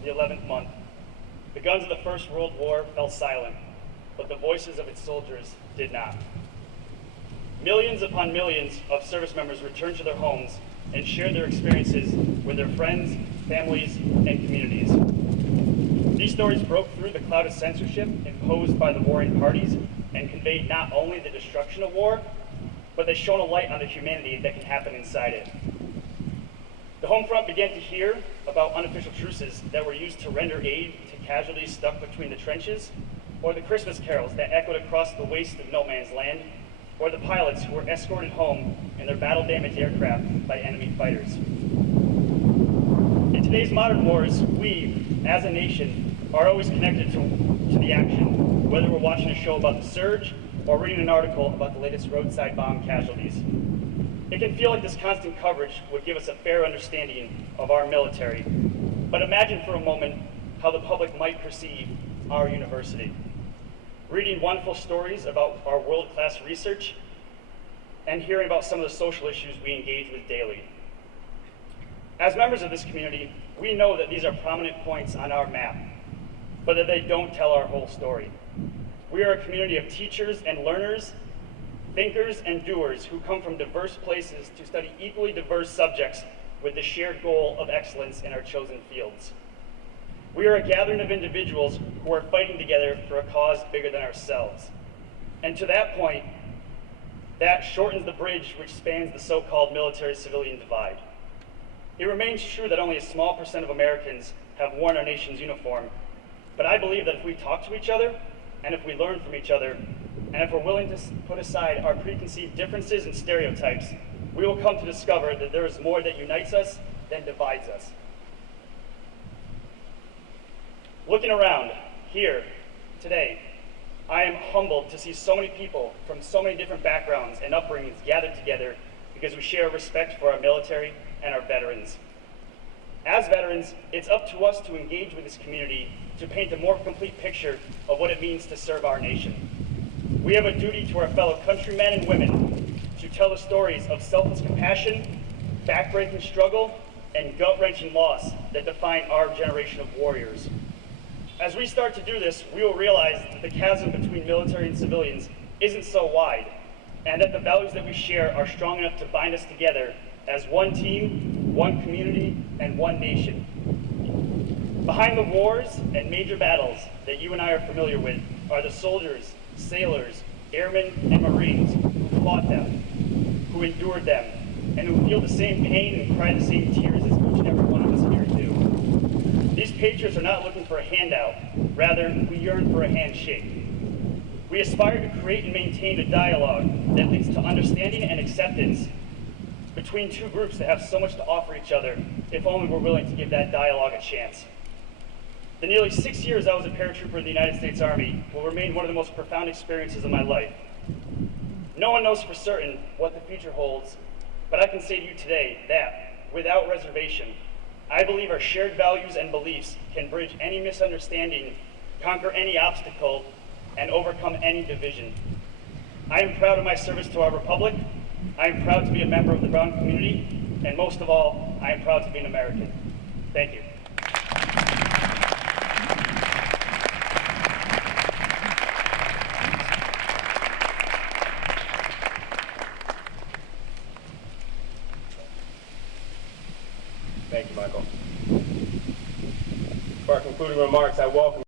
of the 11th month, the guns of the First World War fell silent, but the voices of its soldiers did not. Millions upon millions of service members returned to their homes and shared their experiences with their friends, families, and communities. These stories broke through the cloud of censorship imposed by the warring parties and conveyed not only the destruction of war, but they shone a light on the humanity that can happen inside it. The home front began to hear about unofficial truces that were used to render aid to casualties stuck between the trenches, or the Christmas carols that echoed across the waste of no man's land, or the pilots who were escorted home in their battle-damaged aircraft by enemy fighters. In today's modern wars, we, as a nation, are always connected to the action, whether we're watching a show about the surge or reading an article about the latest roadside bomb casualties. It can feel like this constant coverage would give us a fair understanding of our military, but imagine for a moment how the public might perceive our university. Reading wonderful stories about our world-class research and hearing about some of the social issues we engage with daily. As members of this community, we know that these are prominent points on our map, but that they don't tell our whole story. We are a community of teachers and learners, thinkers and doers who come from diverse places to study equally diverse subjects with the shared goal of excellence in our chosen fields. We are a gathering of individuals who are fighting together for a cause bigger than ourselves. And to that point, that shortens the bridge which spans the so-called military-civilian divide. It remains true that only a small percent of Americans have worn our nation's uniform, but I believe that if we talk to each other, and if we learn from each other, and if we're willing to put aside our preconceived differences and stereotypes, we will come to discover that there is more that unites us than divides us. Looking around here today, I am humbled to see so many people from so many different backgrounds and upbringings gathered together because we share respect for our military and our veterans. As veterans, it's up to us to engage with this community to paint a more complete picture of what it means to serve our nation. We have a duty to our fellow countrymen and women to tell the stories of selfless compassion, backbreaking struggle, and gut-wrenching loss that define our generation of warriors. As we start to do this, we will realize that the chasm between military and civilians isn't so wide, and that the values that we share are strong enough to bind us together as one team, one community, and one nation. Behind the wars and major battles that you and I are familiar with are the soldiers, sailors, airmen, and Marines who fought them, who endured them, and who feel the same pain and cry the same tears as each and every one of us here do. These patriots are not looking for a handout, rather we yearn for a handshake. We aspire to create and maintain a dialogue that leads to understanding and acceptance between two groups that have so much to offer each other, if only we're willing to give that dialogue a chance. The nearly 6 years I was a paratrooper in the United States Army will remain one of the most profound experiences of my life. No one knows for certain what the future holds, but I can say to you today that, without reservation, I believe our shared values and beliefs can bridge any misunderstanding, conquer any obstacle, and overcome any division. I am proud of my service to our republic. I am proud to be a member of the Brown community, and most of all, I am proud to be an American. Thank you. Thank you, Michael. For our concluding remarks, I welcome